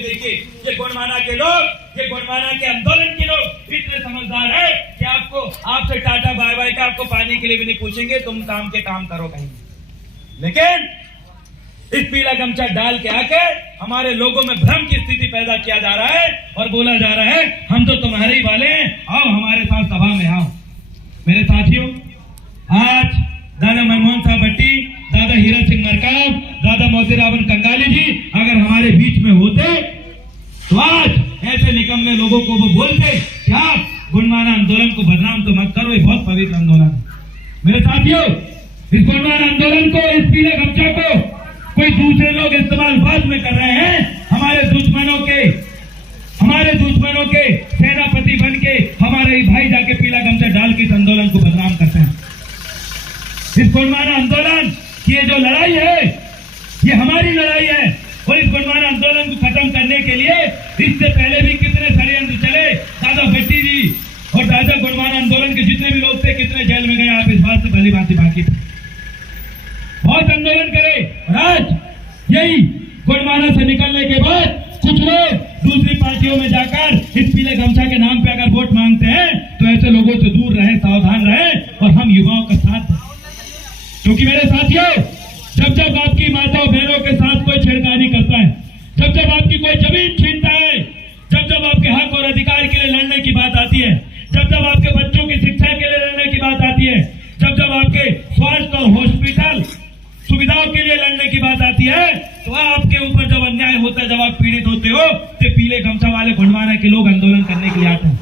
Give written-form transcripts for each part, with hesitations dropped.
में देखिए, ये गोंडवाना के लोग, ये गोंडवाना के आंदोलन के लोग इतने समझदार है कि आपसे टाटा बाय बाय का आपको पानी के लिए भी नहीं पूछेंगे, तुम काम के काम करो कहीं। लेकिन इस पीला गमछा डाल के आके हमारे लोगों में भ्रम की स्थिति पैदा किया जा रहा है और बोला जा रहा है हम तो तुम्हारे ही वाले हैं, आओ हमारे साथ सभा में आओ। मेरे साथियों, आज दादा मनमोहन साहब भट्टी, दादा हीरा सिंह मरकाम, दादा मोतीराम कंगाली जी अगर हमारे बीच में होते तो आज ऐसे निकम्मे लोगों को वो बोलते कि आप गोंडवाना आंदोलन को बदनाम तो मत करो, ये बहुत पवित्र आंदोलन है। मेरे साथियों, इस गोंडवाना आंदोलन को, इस पीले गमछा को कोई दूसरे लोग इस्तेमाल बाद में कर रहे हैं। हमारे दुश्मनों के सेनापति बन के हमारे ही भाई जाके पीला गमछा डाल के इस आंदोलन को बदनाम करते हैं। इस गोंडवाना आंदोलन की ये जो लड़ाई है, ये हमारी लड़ाई है और इस गोंडवाना आंदोलन को खत्म करने के लिए इससे पहले भी कितने षड्यंत्र चले। दादा भट्टी जी और दादा गोंडवाना आंदोलन के जितने भी लोग थे कितने जेल में गए, आप इस बात से भली भांति वाकिफ हैं। बहुत आंदोलन करे और आज यही गोंडवाना से निकलने के बाद कुछ लोग दूसरी पार्टियों में जाकर इस पीले गमछा के नाम पे अगर वोट मांगते हैं तो ऐसे लोगों से दूर रहें, सावधान रहें और हम युवाओं का साथ दें। क्योंकि मेरे साथियों, जब जब आपकी माताओं बहनों के साथ कोई छेड़खानी करता है, जब जब आपकी कोई जमीन छीनता है, जब जब आपके हक और अधिकार के लिए लड़ने की बात आती है, जब जब आपके बच्चों की शिक्षा के लिए लड़ने की बात आती है, जब जब आपके स्वास्थ्य और हॉस्पिटल सुविधाओं के लिए लड़ने की बात आती है, तो आपके ऊपर जब अन्याय होता है, जब आप पीड़ित होते हो, तो पीले गमछा वाले गोंडवाना के लोग आंदोलन करने के लिए आते हैं।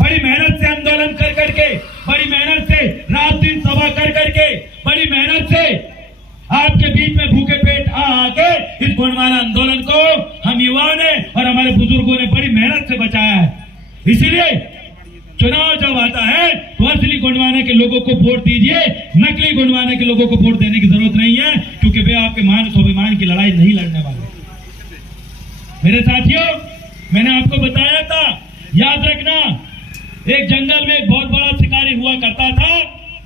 बड़ी मेहनत से आंदोलन कर करके, बड़ी मेहनत से रात दिन सभा कर करके, बड़ी मेहनत से आपके बीच में भूखे पेट आके इस गोंडवाना आंदोलन को हम युवाओं ने और हमारे बुजुर्गों ने बड़ी मेहनत से बचाया है। इसीलिए चुनाव जब आता है तो असली गोंडवाना के लोगों को वोट दीजिए, नकली गोंडवाना के लोगों को वोट देने की जरूरत नहीं है, क्योंकि वे आपके मान स्वाभिमान की लड़ाई नहीं लड़ने वाले। मेरे साथियों, मैंने आपको बताया था, याद रखना, एक जंगल में एक बहुत बड़ा शिकारी हुआ करता था,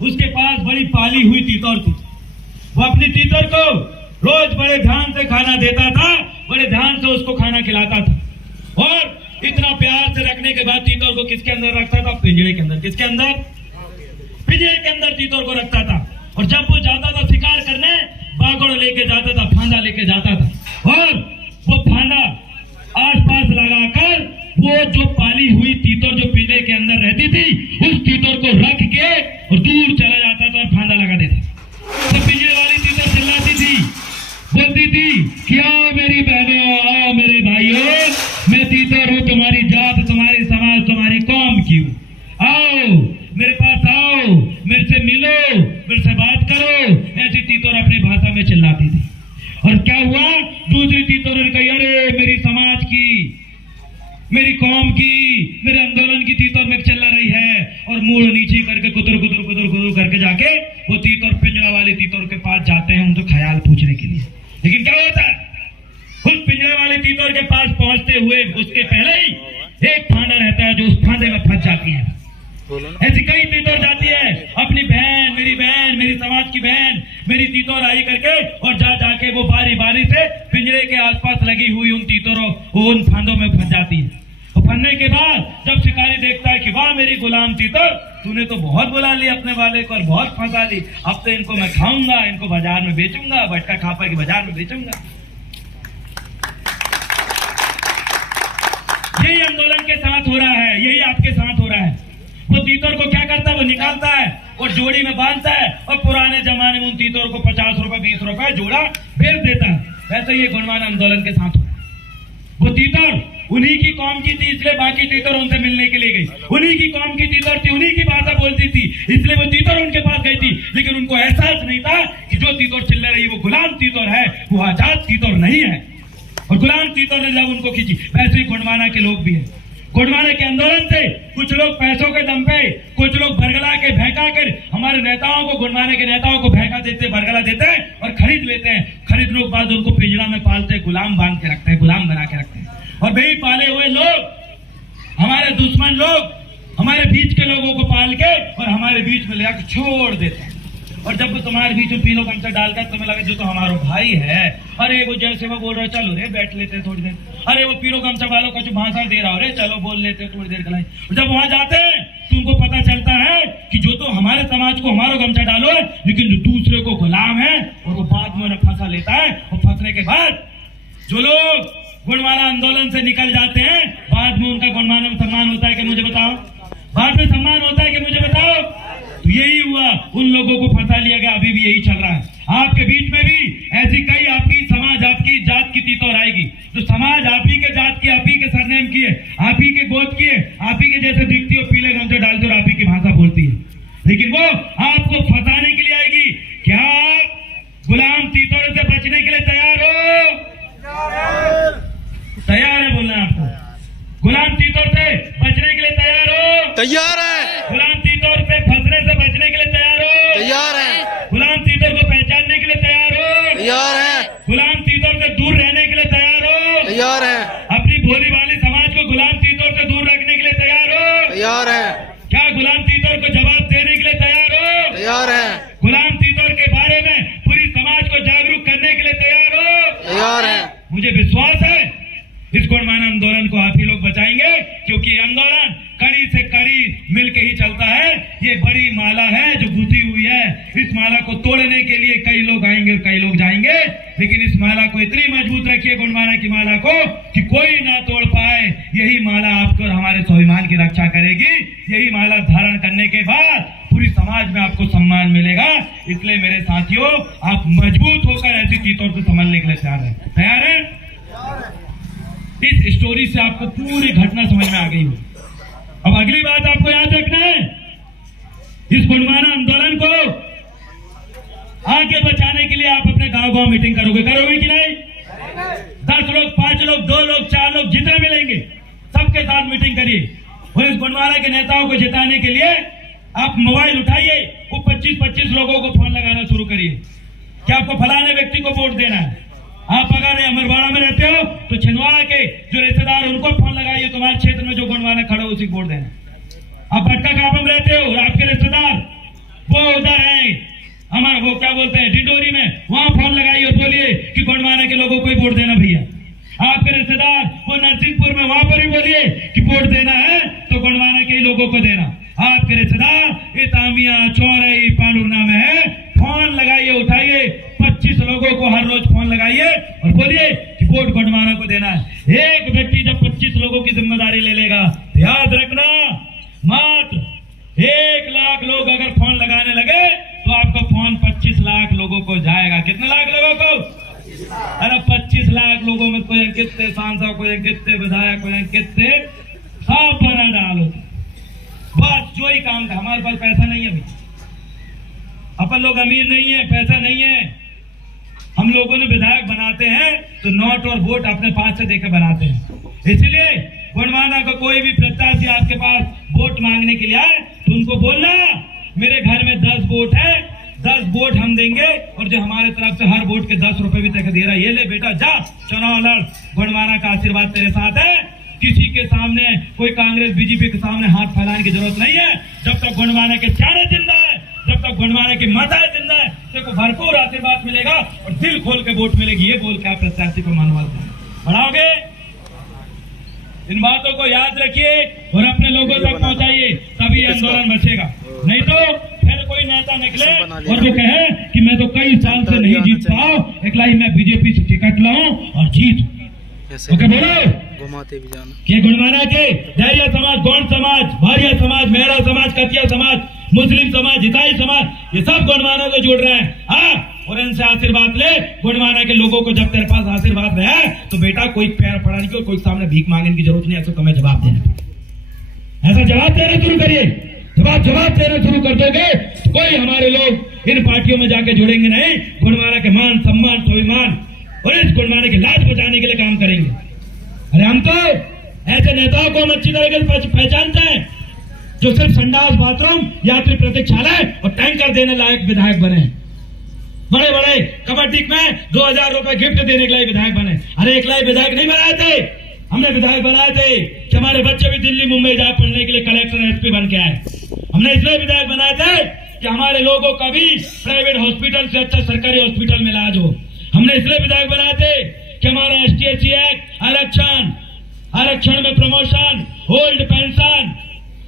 उसके पास बड़ी पाली हुई तीतर थी। वो अपनी तीतर को रोज बड़े ध्यान से खाना देता था, बड़े ध्यान से उसको खाना खिलाता था और इतना प्यार से रखने के बाद तीतर को किसके अंदर रखता था? पिंजरे के अंदर। किसके अंदर? पिंजरे के अंदर तीतर को रखता था। और जब वो जाता था शिकार करने, बागड़ लेके जाता था, फांदा लेके जाता था और वो फांदा आसपास लगाकर वो जो पाली हुई तीतर जो पिंजरे के अंदर रहती थी, उस तीतर को रख के और दूर चला जाता था और फांदा लगा देता। तो पिंजरे वाली तीतर चिल्लाती थी, बोलती थी कि आओ मेरी बहनों, आओ मेरे भाइयों, मैं तीतर हूं, तुम्हारी जात, तुम्हारी समाज, तुम्हारी कौम की हूं, आओ मेरे पास आओ, मेरे से मिलो, मेरे से बात करो। ऐसी तीतर अपनी भाषा में चिल्लाती थी। और क्या हुआ? दूसरी तीतर ने कही, अरे मेरी समाज की, मेरी कौम की, मेरे आंदोलन की तीतर में चिल्ला रही है। और मुंह नीचे करके कुतर कुतर कुतर कुतर करके जाके वो तीतर पिंजरा वाली तीतर के पास जाते हैं उनसे ख्याल पूछने के लिए। लेकिन क्या होता है, उस पिंजरे वाली तीतर के पास पहुंचते हुए उसके पहले ही एक फांदा रहता है जो उस फांदे में फंस जाती है। ऐसी कई तीतर जाती है, अपनी बहन, मेरी समाज की बहन, मेरी तीतर आई करके और जाके वो बारी बारी से पिंजरे के आसपास लगी हुई उन तीतरों, उन फांदों में फंस जाती है। और फंसने के बाद जब शिकारी देखता है कि वाह मेरी गुलाम तीतर, तूने तो बहुत बुला ली अपने वाले को और बहुत फंसा ली, अब तो इनको मैं खाऊंगा, इनको बाजार में बेचूंगा, बटका खापा के बाजार में बेचूंगा। यही आंदोलन के साथ हो रहा है, यही आपके साथ हो रहा है। वो तीतर को क्या करता है? वो निकालता है और जोड़ी में बांधता है और पुराने जमाने में उन तीतर को 50 रुपए 20 रुपए जोड़ा बेच देता है। वैसे ये गोंडवाना आंदोलन के साथ हो रहा है। वो तीतर उन्हीं की कौम की थी, इसलिए बाकी तीतर उनसे मिलने के लिए गई। उन्हीं की कौम की तीतर थी, उन्हीं की भाषा बोलती थी, इसलिए वो तीतर उनके पास गई थी। लेकिन उनको एहसास नहीं था कि जो तीतर चिल्ला रही है वो गुलाम तीतर है, वो आजाद तीतर नहीं है। और गुलाम तीतर ने जब उनको खींची, वैसे ही गोंडवाना के लोग भी हैं। गोंडवाना के आंदोलन से कुछ लोग पैसों के दम पे, कुछ लोग भरगला के भैंका कर हमारे नेताओं को, गोंडवाना के नेताओं को भैंका देते, भरगला देते हैं और खरीद लेते हैं। खरीद लोग बाद उनको पिंजरा में पालते हैं, गुलाम बांध के रखते हैं, गुलाम बना के रखते हैं। और वही पाले हुए लोग, हमारे दुश्मन लोग, हमारे बीच के लोगों को पाल के और हमारे बीच में लेकर छोड़ देते हैं। और जब वो तुम्हारे बीच में पीलो गमछा डालकर तुम्हें लगे जो तो हमारा भाई है, अरे वो जैसे वो बोल रहा है, चलो रे बैठ लेते थोड़ी देर, अरे वो पीरो गमछा वालों का जो भाषण दे रहा हो रे, चलो बोल लेते थोड़ी देर कलाई। जब वहां जाते हैं तो उनको पता चलता है कि जो तो हमारे समाज को हमारा गमछा डालो है, लेकिन जो दूसरे को गुलाम है और वो बाद में उन्हें फंसा लेता है, और फंसने के बाद जो लोग गुणमाला आंदोलन से निकल जाते हैं, बाद में उनका गुणमाला में सम्मान होता है कि मुझे बताओ, बाद में सम्मान होता है कि मुझे बताओ। तो यही हुआ, उन लोगों को फंसा लिया गया, अभी भी यही चल रहा है। आपके बीच में भी ऐसी कई आपकी समाज, आपकी जात की तीतौर आएगी, तो समाज आप ही के जात की, आप ही के सरनेम की है, आप ही के गोद की है, आप ही के जैसे दिखती है, पीले गमछे डालते और आप ही की भाषा बोलती है, लेकिन वो आपको फंसाने के लिए आएगी। क्या आप गुलाम तीतौरों से बचने के लिए तैयार हो? तैयार है बोलना आपको? गुलाम तीतौर से बचने के लिए तैयार हो? तैयार है। गुलाम तीतौर से फंसने से बचने के लिए तैयार हो? तैयार है। गुलाम तीतौर को पहचानने के लिए तैयार हो? तैयार है। गुलाम तीतौर से दूर रहने के लिए तैयार हो? तैयार है। अपनी भोली भाली समाज को गुलाम तीतौर से दूर रखने के लिए तैयार हो? तैयार है। क्या गुलाम तीतौर को जवाब देने के लिए तैयार हो? तैयार है। गुलाम तीतौर के बारे में पूरी समाज को जागरूक करने के लिए तैयार हो? तैयार है। मुझे विश्वास है इस गुणमाना आंदोलन को आप ही लोग बचाएंगे, क्योंकि ये आंदोलन कड़ी से कड़ी मिलके ही चलता है। ये बड़ी माला है जो गुथी हुई है, इस माला को तोड़ने के लिए कई लोग आएंगे, कई लोग जाएंगे, लेकिन इस माला को इतनी मजबूत रखिए, गुणमाना की माला को, कि कोई ना तोड़ पाए। यही माला आपको और हमारे स्वाभिमान की रक्षा करेगी। यही माला धारण करने के बाद पूरी समाज में आपको सम्मान मिलेगा। इसलिए मेरे साथियों, आप मजबूत होकर ऐसी तीतौर को संभालने के लिए तैयार है? तैयार है? इस स्टोरी से आपको पूरी घटना समझ में आ गई हो। अब अगली बात आपको याद रखना है, इस गुणमाना आंदोलन को आगे बचाने के लिए आप अपने गांव गांव मीटिंग करोगे कि नहीं? 10 लोग, 5 लोग, 2 लोग, 4 लोग, जितने मिलेंगे सबके साथ मीटिंग करिए। और इस गुणमाना के नेताओं को जिताने के लिए आप मोबाइल उठाइए, वो 25-25 लोगों को फोन लगाना शुरू करिए कि आपको फलाने व्यक्ति को वोट देना है। आप अगर अमरवाड़ा में रहते हो तो छिंदवाड़ा के जो रिश्तेदार है उनको फोन लगाइए, तुम्हारे क्षेत्र में जो गुणमाना खड़ा हो उसी को वोट देना। आप भटका कापा में रहते हो, आपके रिश्तेदार वो उधर है, हमारा वो क्या बोलते हैं डिंडोरी में, वहां फोन लगाइए और बोलिए कि गुणमाना के लोगों को ही वोट देना भैया। आपके रिश्तेदार वो नरसिंहपुर में, वहां पर ही बोलिए कि वोट देना है तो गुणमाना के ही लोगों को देना। आपके रिश्तेदार इतामिया, चौरई, पानुरना में है, फोन लगाइए, उठाइए, 25 लोगों को हर रोज फोन लगाइए और बोलिए कि वोट गुणमाना को देना है। एक व्यक्ति जब 25 लोगों की जिम्मेदारी ले लेगा, याद रखना, मात्र 1 लाख लोग अगर फोन लगाने लगे तो आपका फोन 25 लाख लोगों को जाएगा। कितने लाख लोगों को? अरे 25 लाख लोगों में कोई कितने सांसद, कोई कितने विधायक, कोई कितने, सब बना डालो। बस जो ही काम था। हमारे पास पैसा नहीं है भाई, अपन लोग अमीर नहीं है, पैसा नहीं है। हम लोगों ने विधायक बनाते हैं तो नोट और वोट अपने पास से देकर बनाते हैं। इसलिए गुणमाना का कोई भी प्रत्याशी आपके पास वोट मांगने के लिए आए तो उनको बोलना, मेरे घर में 10 वोट है, 10 वोट हम देंगे, और जो हमारे तरफ से हर वोट के 10 रुपए भी तक दे रहा है, ये ले बेटा, जा चुनाव लड़, गुणमाना का आशीर्वाद तेरे साथ है। किसी के सामने, कोई कांग्रेस बीजेपी के सामने हाथ फैलाने की जरूरत नहीं है। जब तक गुणमाना के चारे जिंदा है, जब तक गुणमाना की माताएं जिंदा है, तेरे को भरपूर आशीर्वाद मिलेगा और दिल खोल के वोट मिलेगी। ये बोल के आप प्रत्याशी को मनवाल बढ़ाओगे। इन बातों को याद रखिए और अपने लोगों तक पहुंचाइए, तभी आंदोलन बचेगा। नहीं तो फिर कोई नेता निकले और जो कहे कि मैं तो कई साल से नहीं जीत पाऊं, एकला ही मैं बीजेपी से टिकट लाऊं और जीत। ओके बोलो, घुमाते भी जाना। ये गुणमाना के दरिया समाज, गौंड समाज, भारिया समाज, मेहरा समाज, कतिया समाज, मुस्लिम समाज, ईसाई समाज, ये सब गुणमाना को जोड़ रहे हैं। हाँ, और इनसे आशीर्वाद ले। गुणमाना के लोगों को जब तेरे पास आशीर्वाद रहे तो बेटा कोई पैर पड़ाने की, कोई सामने भीख मांगने की जरूरत नहीं है। ऐसा तुम्हें जवाब देना, ऐसा जवाब देना शुरू करिए। जवाब देना शुरू कर दोगे तो कोई हमारे लोग इन पार्टियों में जाके जुड़ेंगे नहीं। गुणमाना के मान, सम्मान, स्वाभिमान और इस गुणमाना की लाज बचाने के लिए काम करेंगे। अरे हम तो ऐसे नेताओं को हम अच्छी तरह से पहचानते हैं जो सिर्फ संडास, बाथरूम, यात्री प्रतीक्षालय और टैंकर देने लायक विधायक बने। बड़े बड़े कबड्डी में 2000 रुपए गिफ्ट देने के लिए विधायक बने। अरे एक लाख विधायक नहीं बनाए थे, हमने विधायक बनाए थे कि हमारे बच्चे भी दिल्ली मुंबई जाए पढ़ने के लिए, कलेक्टर एसपी बन के आए। हमने इसलिए विधायक बनाए थे कि हमारे लोगों का भी प्राइवेट हॉस्पिटल से अच्छा सरकारी हॉस्पिटल में इलाज हो, हमने इसलिए विधायक बनाए थे कि हमारा ST/SC एक्ट, आरक्षण में प्रमोशन, ओल्ड पेंशन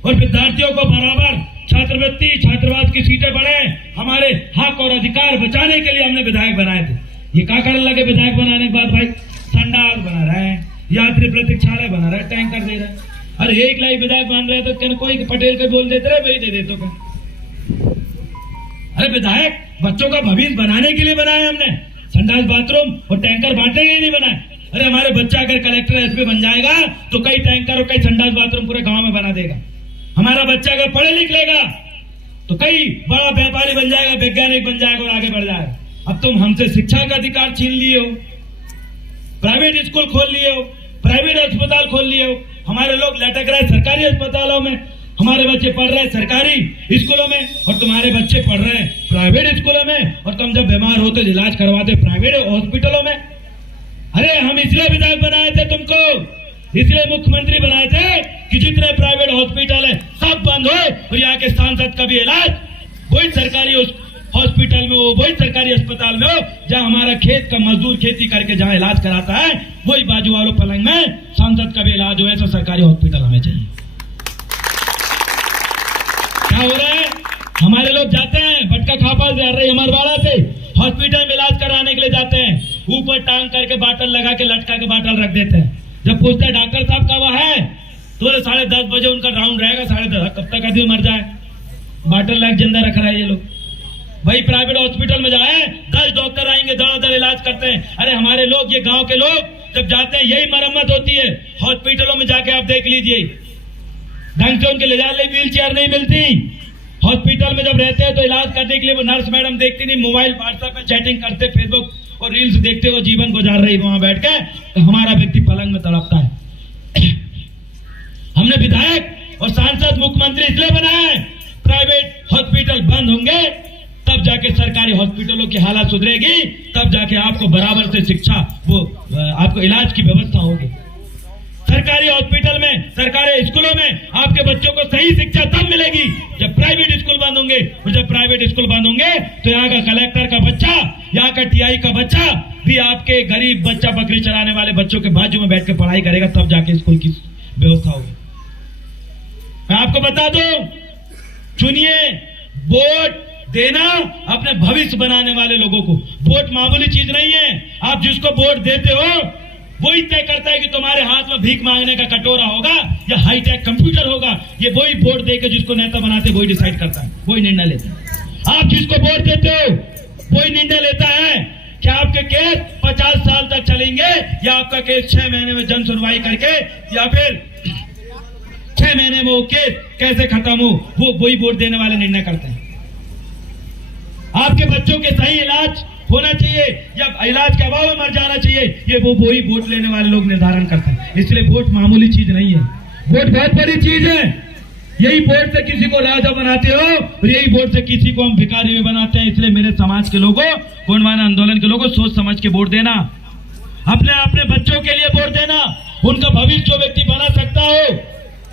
और विद्यार्थियों को बराबर छात्रवृत्ति, छात्रावास की सीटें बढ़े, हमारे हक और अधिकार बचाने के लिए हमने विधायक बनाए थे। ये क्या करने लगे विधायक बनाने के बाद? भाई संडाल बना रहा है, यात्री प्रतीक्षालय बना रहा है, टैंकर दे रहा है। अरे 1 लाख विधायक बन रहे तो क्या कोई पटेल के बोल देते रहे, वही दे देते क्या? अरे विधायक बच्चों का भविष्य बनाने के लिए बनाए हमने, संडास बाथरूम और टैंकर बांटने के लिए नहीं बनाए। अरे हमारे बच्चा अगर कलेक्टर SP बन जाएगा तो कई टैंकर और कई संडास बाथरूम पूरे गांव में बना देगा। हमारा बच्चा अगर पढ़े लिख लेगा तो कई बड़ा व्यापारी बन जाएगा, वैज्ञानिक बन जाएगा और आगे बढ़ जाएगा। अब तुम हमसे शिक्षा का अधिकार छीन लिए हो, प्राइवेट स्कूल खोल लिए हो, प्राइवेट अस्पताल खोल लिए हो, हमारे लोग लटक रहे सरकारी अस्पतालों में, हमारे बच्चे पढ़ रहे हैं सरकारी स्कूलों में और तुम्हारे बच्चे पढ़ रहे हैं प्राइवेट स्कूलों में, और तुम जब बीमार होते इलाज करवाते प्राइवेट हॉस्पिटलों में। अरे हम इसलिए विधायक बनाए थे तुमको, इसलिए मुख्यमंत्री बनाए थे कि जितने प्राइवेट हॉस्पिटल है सब बंद हो और यहाँ के सांसद का भी इलाज वही सरकारी हॉस्पिटल में हो, वही सरकारी अस्पताल में हो जहाँ हमारा खेत का मजदूर खेती करके जहाँ इलाज कराता है, वही बाजू वालों पलंग में सांसद का भी इलाज हो। ऐसा सरकारी हॉस्पिटल हमें चाहिए। क्या हो रहा है? हमारे लोग जाते हैं भटका खापा जा रहे हमारवाड़ा से हॉस्पिटल में इलाज कराने के लिए जाते हैं, ऊपर टांग करके बाटल लगा के लटका के बाटल रख देते हैं। जब पूछते हैं डॉक्टर साहब का वह है तो 10:30 बजे उनका राउंड रहेगा, 10:30 कब तक आदमी मर जाए, बाटल लग जिंदा रख रहा है ये लोग। भाई प्राइवेट हॉस्पिटल में जाए 10 डॉक्टर आएंगे, दर इलाज करते हैं। अरे हमारे लोग, ये गांव के लोग जब जाते हैं यही मरम्मत होती है। हॉस्पिटलों में जाके आप देख लीजिए, ढंग से उनके ले जाने व्हील चेयर नहीं मिलती। हॉस्पिटल में जब रहते हैं तो इलाज करने के लिए वो नर्स मैडम देखती नहीं, मोबाइल व्हाट्सएप पे चैटिंग करते, फेसबुक और रील्स देखते हुए जीवन गुजार रही वहां बैठ के, तो हमारा व्यक्ति पलंग में तड़पता है। हमने विधायक और सांसद मुख्यमंत्री इसलिए बनाए, प्राइवेट हॉस्पिटल बंद होंगे तब जाके सरकारी हॉस्पिटलों की हालत सुधरेगी, तब जाके आपको बराबर से शिक्षा, वो आपको इलाज की व्यवस्था होगी। सरकारी हॉस्पिटल में, सरकारी स्कूलों में आपके बच्चों को सही शिक्षा तब मिलेगी जब प्राइवेट स्कूल बंद होंगे, और जब प्राइवेट स्कूल बंद होंगे तो यहाँ का कलेक्टर का बच्चा, यहाँ का TI का बच्चा भी आपके गरीब बच्चा बकरी चलाने वाले बच्चों के बाजू में बैठ के पढ़ाई करेगा, तब जाके स्कूल की व्यवस्था होगी। मैं आपको बता दूं, चुनिए, वोट देना अपने भविष्य बनाने वाले लोगों को। वोट मामूली चीज नहीं है। आप जिसको वोट देते हो वही तय करता है कि तुम्हारे हाथ में भीख मांगने का कटोरा होगा या हाईटेक कंप्यूटर होगा। ये वही वोट देकर जिसको नेता बनाते वही डिसाइड करता है, वही निर्णय लेता है। आप जिसको वोट देते हो वही निर्णय लेता है कि आपके केस 50 साल तक चलेंगे या आपका केस 6 महीने में जन सुनवाई करके, या फिर 6 महीने में वो केस कैसे खत्म हो, वो वही वोट देने वाले निर्णय करते हैं। आपके बच्चों के सही इलाज होना चाहिए या इलाज के अभाव में मर जाना चाहिए, ये वो वही वोट लेने वाले लोग निर्धारण करते हैं। इसलिए वोट मामूली चीज नहीं है, वोट बहुत बड़ी चीज है। यही वोट से किसी को राजा बनाते हो और यही वोट से किसी को हम भिखारी भी बनाते हैं। इसलिए मेरे समाज के लोगों, गोंडवाना आंदोलन के लोगों, सोच समझ के वोट देना, अपने बच्चों के लिए वोट देना। उनका भविष्य जो व्यक्ति बना सकता हो,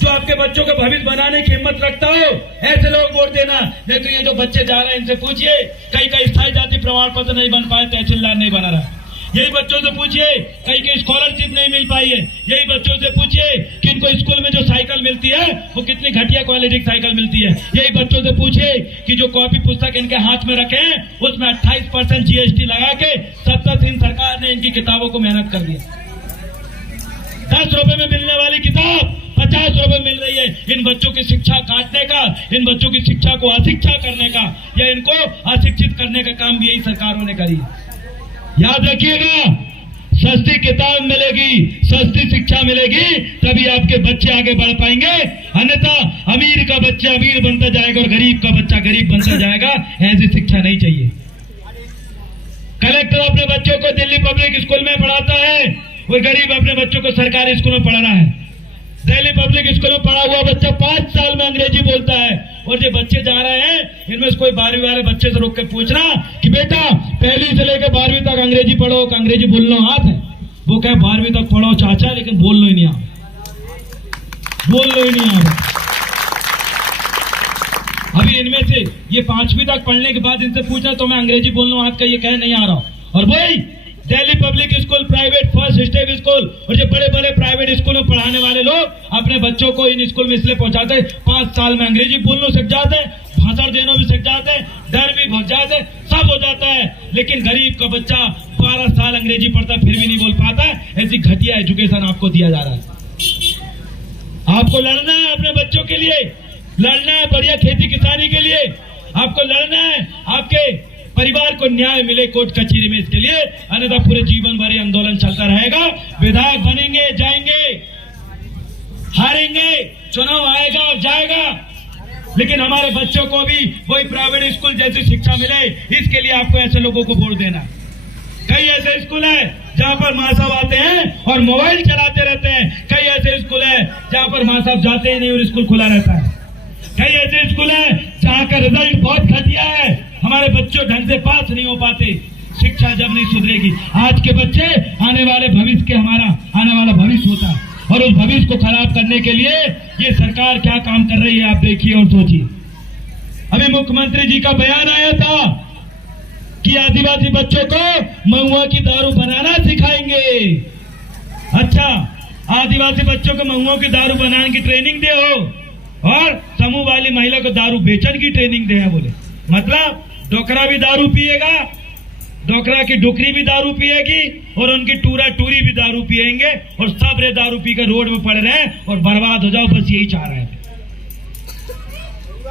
जो आपके बच्चों का भविष्य बनाने की हिम्मत रखता हो, ऐसे लोग वोट देना। नहीं तो ये जो बच्चे जा रहे हैं इनसे पूछिए, कई स्थायी जाति प्रमाण पत्र नहीं बन पाए, तहसीलदार नहीं बना रहा। यही बच्चों से पूछिए कई स्कॉलरशिप नहीं मिल पाई है। यही बच्चों से पूछिए कि इनको स्कूल में जो साइकिल मिलती है वो कितनी घटिया क्वालिटी की साइकिल मिलती है। यही बच्चों से पूछिए कि जो कॉपी पुस्तक इनके हाथ में रखे हैं उसमें 28% GST लगा के 70 दिन सरकार ने इनकी किताबों को मेहनत कर दिया। 10 रुपए में मिलने वाली किताब 50 रुपए मिल रही है। इन बच्चों की शिक्षा काटने का, इन बच्चों की शिक्षा को अशिक्षा करने का या इनको अशिक्षित करने का काम भी यही सरकारों ने करी। याद रखिएगा, सस्ती किताब मिलेगी, सस्ती शिक्षा मिलेगी, तभी आपके बच्चे आगे बढ़ पाएंगे। अन्यथा अमीर का बच्चा अमीर बनता जाएगा और गरीब का बच्चा गरीब बनता जाएगा। ऐसी शिक्षा नहीं चाहिए। कलेक्टर अपने बच्चों को दिल्ली पब्लिक स्कूल में पढ़ाता है और गरीब अपने बच्चों को सरकारी स्कूल में पढ़ाना है। दिल्ली पब्लिक स्कूल में पढ़ा हुआ बच्चा 5 साल में अंग्रेजी बोलता है, और जो बच्चे जा रहे हैं इनमें से कोई 12वीं वाले बच्चे से रोक के पूछना कि बेटा 1ली से लेकर 12वीं तक अंग्रेजी पढ़ो, कि अंग्रेजी बोलना हाथ है। वो कहे 12वीं तक पढ़ो चाचा, लेकिन बोलना ही नहीं आता, बोलना ही नहीं आता। अभी इनमें से ये 5वीं तक पढ़ने के बाद इनसे पूछना तो मैं अंग्रेजी बोलना हाथ का, ये कहे नहीं आ रहा। और वही Delhi public school, private first step school और जो बड़े बड़े प्राइवेट स्कूलों में पढ़ाने वाले लोग अपने बच्चों को इन स्कूल में इसलिए पहुंचाते हैं 5 साल में अंग्रेजी बोलना सीख जाते हैं, भाषण देना भी सीख जाते हैं, डर भी भग जाते हैं, सब हो जाता है। लेकिन गरीब का बच्चा 12 साल अंग्रेजी पढ़ता फिर भी नहीं बोल पाता। ऐसी घटिया एजुकेशन आपको दिया जा रहा है। आपको लड़ना है अपने बच्चों के लिए, लड़ना है बढ़िया खेती किसानी के लिए, आपको लड़ना है आपके परिवार को न्याय मिले कोर्ट कचहरी में, इसके लिए। अन्यथा पूरे जीवन भर आंदोलन चलता रहेगा। विधायक बनेंगे, जाएंगे, हारेंगे, चुनाव आएगा और जाएगा, लेकिन हमारे बच्चों को भी वही प्राइवेट स्कूल जैसी शिक्षा मिले, इसके लिए आपको ऐसे लोगों को वोट देना। कई ऐसे स्कूल है जहां पर माँ साहब आते हैं और मोबाइल चलाते रहते हैं, कई ऐसे स्कूल है जहां पर माँ साहब जाते ही नहीं और स्कूल खुला रहता है, कई ऐसे स्कूल है जहां का रिजल्ट बहुत घटिया है, हमारे बच्चों ढंग से पास नहीं हो पाते। शिक्षा जब नहीं सुधरेगी, आज के बच्चे आने वाले भविष्य के, हमारा आने वाला भविष्य होता है, और उस भविष्य को खराब करने के लिए ये सरकार क्या काम कर रही है आप देखिए और सोचिए। अभी मुख्यमंत्री जी का बयान आया था कि आदिवासी बच्चों को महुआ की दारू बनाना सिखाएंगे। अच्छा, आदिवासी बच्चों को महुआ की दारू बनाने की ट्रेनिंग दे हो और समूह वाली महिला को दारू बेचने की ट्रेनिंग दे, बोले मतलब डोकरा भी दारू पिएगा, डोकरा की डुकरी भी दारू पिएगी और उनकी टूरा टूरी भी दारू पिएंगे और सब रे दारू पीकर रोड में पड़ रहे हैं और बर्बाद हो जाओ, बस यही चाह रहे हैं।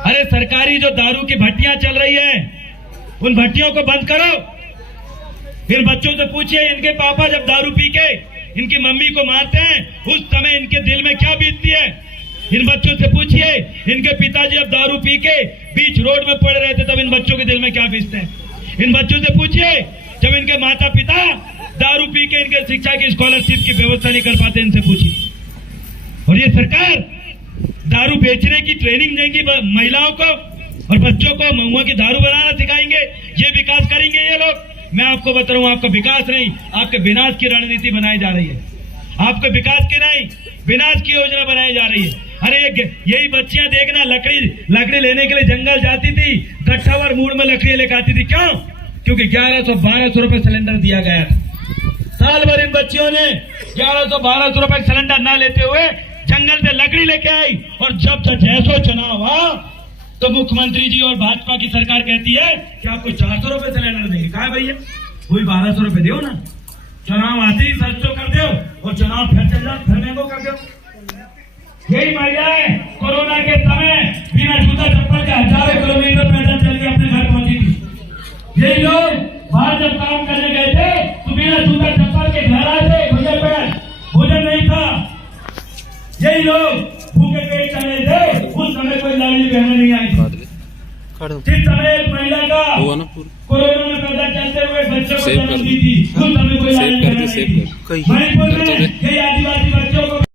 अरे सरकारी जो दारू की भट्टियां चल रही है उन भट्टियों को बंद करो। फिर बच्चों से पूछिए इनके पापा जब दारू पी के इनकी मम्मी को मारते हैं उस समय इनके दिल में क्या बीतती है। इन बच्चों से पूछिए इनके पिताजी जब दारू पी के बीच रोड में पड़ रहे थे तब इन बच्चों के दिल में क्या बीतते हैं। इन बच्चों से पूछिए जब इनके माता पिता दारू पी के इनके शिक्षा की स्कॉलरशिप की व्यवस्था नहीं कर पाते, इनसे पूछिए। और ये सरकार दारू बेचने की ट्रेनिंग देंगी महिलाओं को और बच्चों को महुआ की दारू बनाना सिखाएंगे, ये विकास करेंगे ये लोग। मैं आपको बता रहा हूं, आपका विकास नहीं, आपके विनाश की रणनीति बनाई जा रही है। आपको विकास की नहीं, विनाश की योजना बनाई जा रही है। अरे यही बच्चियां देखना लकड़ी लेने के लिए जंगल जाती थी, गट्ठावर मूड में लकड़ी लेकर आती थी। क्यों? क्योंकि 1100-1200 रुपए सिलेंडर दिया गया था। साल भर इन बच्चियों ने 1100-1200 रुपए सिलेंडर ना लेते हुए जंगल से लकड़ी लेके आई और जब जैसो चुनाव हुआ तो मुख्यमंत्री जी और भाजपा की सरकार कहती है कि आपको 400 रुपए सिलेंडर देंगे। कहा भैया वही 1200 रुपए दो ना, चुनाव आते ही सस्ता कर दो और चुनाव फिर चल जाओ फिर महंगो कर दो। यही महिलाएं कोरोना के समय बिना जूता चप्पल के हजारों किलोमीटर पैदल चल के अपने घर पहुंची थी। यही लोग बाहर जब काम करने गए थे तो बिना जूता चप्पल के घर आए थे, भोजन नहीं था। यही लोग भूखे पेट चले थे, उस समय कोई लाडली बहनें नहीं आई। जिस समय एक महिला का कोरोना में पैदा चलते हुए बच्चों को जन्म दी थी उस समय कोई लाडली बहनें नहीं थी। मणिपुर में यही आदिवासी